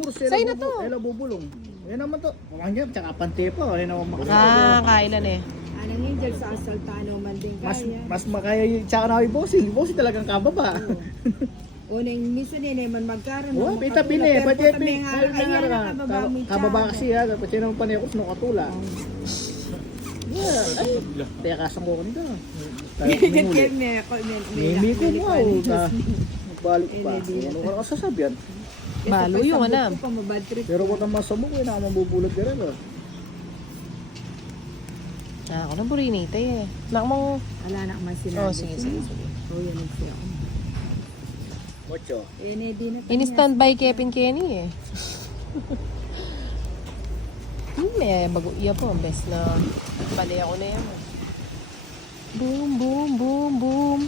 Namuro Sa'yo na to. Ela bubulong. Yan naman to. Mamangyan, tsaka pante pa. Yan naman makasama. Kailan eh. Ano nga dyan sa asaltano man din kaya. Mas makaya yung tsaka na yung bossing. Yung bossing talagang kababa. O nang minsan din naman magkaroon. Oh, pita pine. Pati kababa kasi ha. Pati naman panayakos no katula. Yeah. Ay, kaya kasang ko nito. Mimi ko mo. Balik pa. Ano ka sasabihan? Balo yung alam. Pero kung ang masamo ko, yun ako mabubulog ka rin. Ako na burinita eh. Nak mo. Wala na man sinabi. Sige. O yan ang siya. Ocho. Di na Ini-standby Kevin Kenny eh. May bago iya po. Ang best na pali ako na yan. Boom, boom, boom, boom.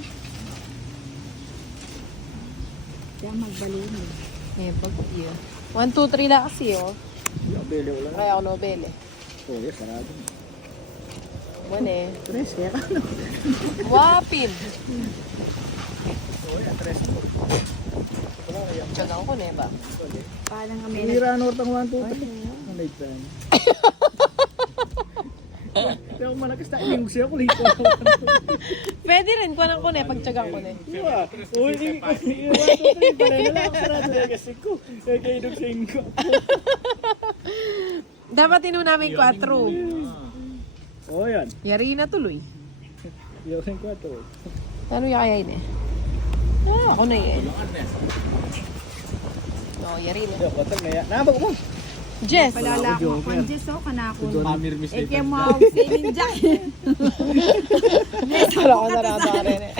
Kaya magbalon eh. May bago iya. 1, 2, 3 lang kasi oh. Yung bele ko lang. Kaya ako nobel eh. Oh, yes, sarado. One eh. Tres, kaya ka no. Wapin. Oh, yeah, tres. Tiyagang ko na eh ba? Parang kami Hira nortang 1, 2, 3. Ano ito? Kaya ako malakas na ining siya ko lito. Pwede rin. Kuha ko na eh. Pagtiyagang ko na eh. Diba? Oh, 1, 2, 3. Para na lang ako sarado na kasi ko. Kaya kayo nung sa inyo. Dapat inu namin 4. Oh, yan. Yari na tuloy. Yung 4. Ano yung kaya yun eh? Ako na eh. Oo, yari na. Yung batang na yan. Nabag mo. Jess! palala ko kung Diyos o kanako. Pamirmis Eh kaya mo ako sa ninja. Wala ko narada ka rin eh.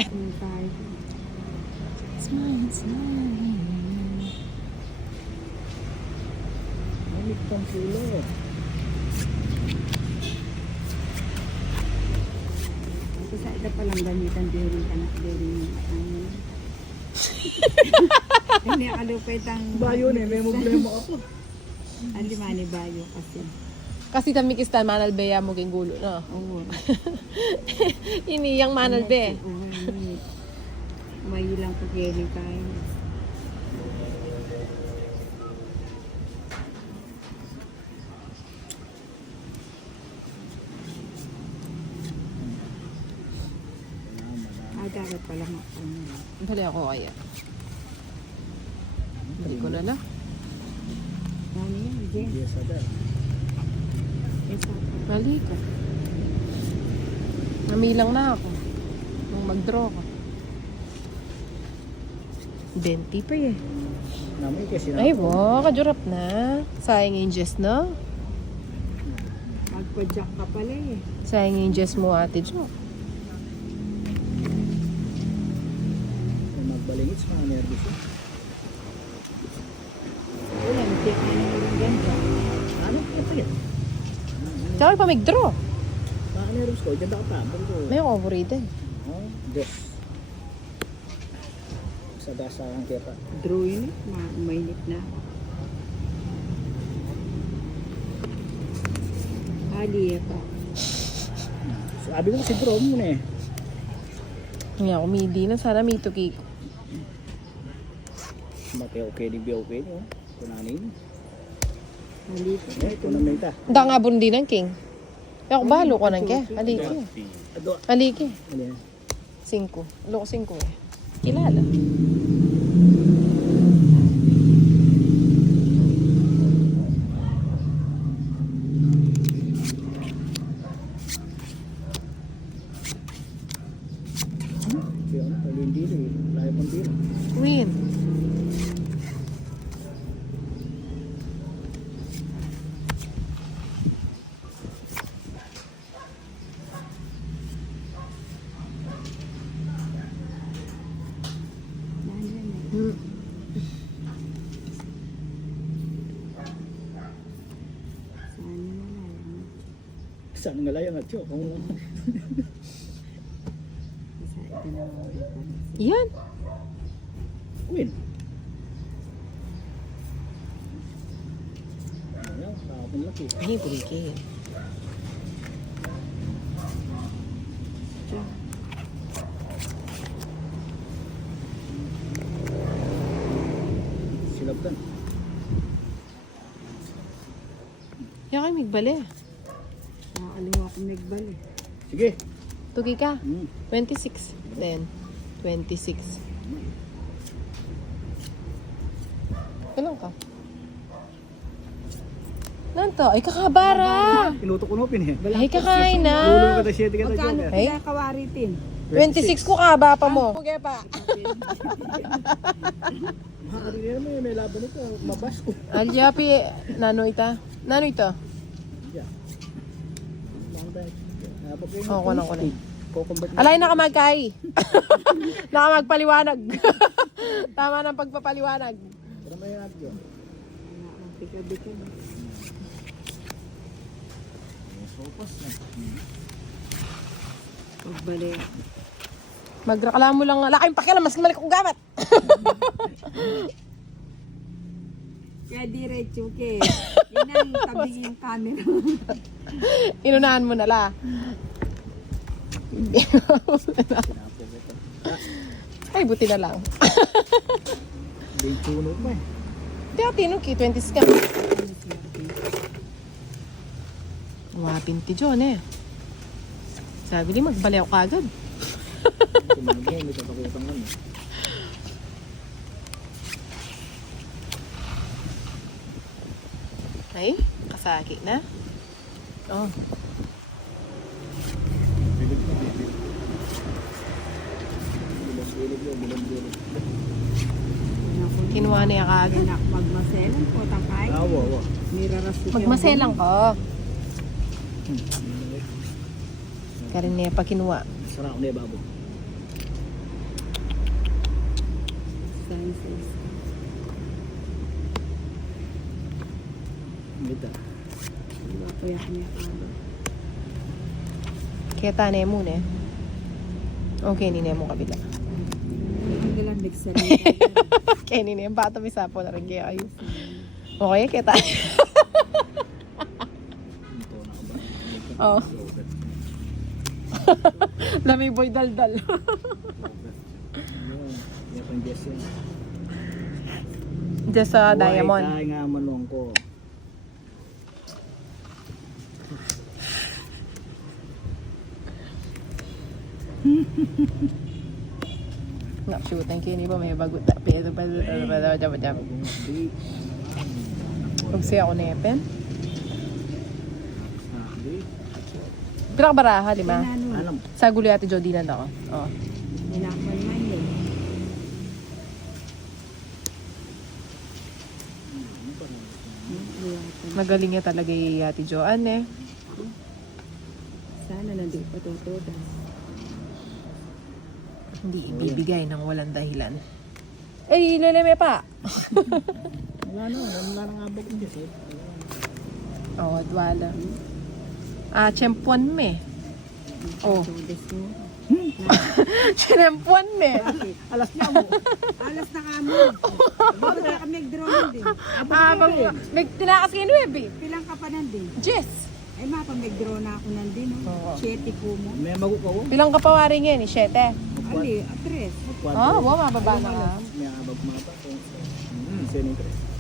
Mamit pang pulo. Kasi sa ito palang gamitan din ka na din. Hindi kalupit ang Bayo na, may problema ako. ang limani bayo kasi. Kasi tamikistan, manal be ya mo king gulo, no? Oo. Iniyang manal be. May ilang pagkiri tayo. Dapat pala makapal. Bali ako kaya. Bali ko na lang. Ano yan, Jen? Yes, ada. Bali ko. Namilang na ako. Nung mag-draw ko. 20 pa eh. Namoy kasi Ay, wow, kajurap na. Sayang yung Jess, no? Magpa-jack ka pala eh. Sayang yung Jess mo, ate Jo. magbalingit sa mga nervous. Wala, mag-check na yung ulang ganda. Ano ito yan? Tsaka pa mag-draw. Mga nervous ko, dyan ako pa. May overrated din. Oh, Diyos. Sa dasa ang kita. Drawing, mainit na. Ali pa. Sabi ko si Bro muna eh. Nga, kumidi na. Sana may tuki ko. Mati okay di bi okay no. Kunanin. Ali pa. Ito na may ta. Da nga bundi ng king. Ako balo ko nang ke. Aliki. Ado. Aliki. Ano yan? 5. Loko 5 eh. Kilala. Siya ano, hindi rin. Layo pang dito. Win. Hmm. Saan nga layo nga tiyo? Yan. Win. Ayaw, kapon laki. Ay, buliki. Silabdan. Yan kayo migbali. Nakakaliwa ko nagbali. Sige. Tugi ka. Hmm. 26. Then, 26. Ilan ka? Nanto, ay kakabara! Iluto ko nopin eh. Ay kakain Tulong na! ka na 7 ka na Magkano joker. Ay? pinakawaritin? 26 ko kaba pa mo. Puge pa. Makakalina naman may laban ito. Mabas ko. Aljapi, nano ita? Nano ito? Oo, ko na. Alay na ka magkay. Nakamagpaliwanag. Tama ng pagpapaliwanag. Pero may radyo. Pika-bika. Sopas na. Magbali. Magreklamo lang. Laking pakialam, mas malik kong gamat. Kaya diretso ke. Yun ang tabing yung camera. Inunahan mo na la. Ay, buti na lang. Hindi tunog mo eh. Hindi ako tinuki, 20 ka. Wapin ti John eh. Sabi niya, magbali ako kagad. Tumanog mo, may kapakutang ano. Ay, kasaki na. Oh. Bilig mo, bilig. Bilang-bilig. Kinuha niya kagad. Anak, magmaselan po takay. Awa. Miraras ko. Magmaselang ko. Karin niya pa kinuha. Sarap na babo. Sciences. Ngita. Diba ko yak niya kado. Kaya tanay mo na eh. Okay, ni mo kabila. Ang galang bigsan. Kaya ni yung bata may sapo na rin kaya ayos. Okay, kaya tayo. Ito na ka ba? Oo. Lamig boy daldal. Yun. Yan pang guess yan. Just sa diamond. Huwag tayo nga manong ko. Shoot, thank you. Hindi ba may bagot na? Pero pa jab. Huwag siya ako nepen. Pila ka baraha, di ba? Alam. Sa gulo ate Jody na ako. Oh. Nilakman man yun. Magaling niya talaga yung ate Joanne eh. Sana nandun pa tutudas. Hindi ibibigay ng walang dahilan. Ay, leleme pa. Wala nang abog ng guess eh. Oh, dwala. Tsempuan me. Oh. Tutudas mo. Tsempuan me. Alas niya mo. Alas na kamo. Bakit na kami nag-drone din? Tinakas kayo 9. Pilang ka pa nandun? Jess. Ay mapa mag-drone na ako nandun. Oo. 7 ko mo. May magu ka oh. Bilang kapawari ngayon, 7. Ali, atres. Oh, wow, mababa na nga. May abog mga pa. Sining tres.